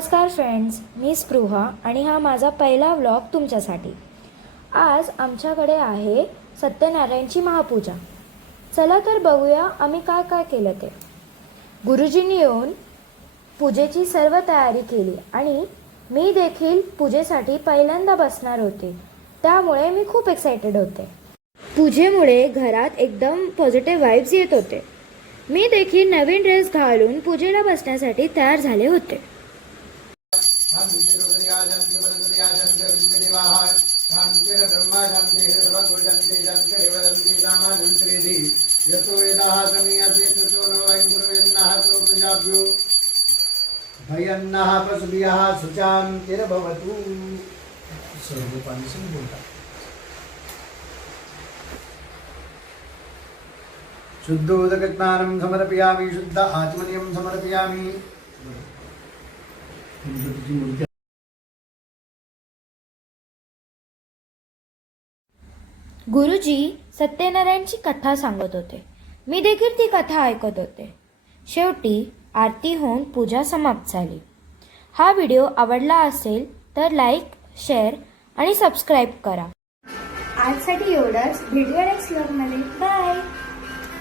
नमस्कार फ्रेंड्स, मी स्पृहा आणि हा माझा पहिला व्लॉग तुमच्यासाठी। आज आमच्याकडे आहे सत्यनारायणची महापूजा। चला तर बघूया आम्ही काय काय केलं ते। गुरुजींनी येऊन पूजेची सर्व तयारी केली आणि मी देखील पूजेसाठी पहिल्यांदा बसणार होते, त्यामुळे मी खूप एक्साइटेड होते। पूजेमुळे घरात एकदम पॉझिटिव्ह वाइब्स येत होते। मी देखील नवीन ड्रेस घालून पूजेला बसण्यासाठी तयार झाले होते। शुद्धोदकस्नानं समर्पयामि, शुद्ध आचमनीयं समर्पयामि। गुरुजी सत्यनारायणची कथा सांगत होते। मी देखील ती कथा ऐकत होते। शेवटी आरती होऊन पूजा समाप्त झाली। हा व्हिडिओ आवडला असेल तर लाईक, शेअर आणि सबस्क्राईब करा। आजसाठी एवढंच। भेटूया नेक्स्ट व्लॉगमध्ये। बाय।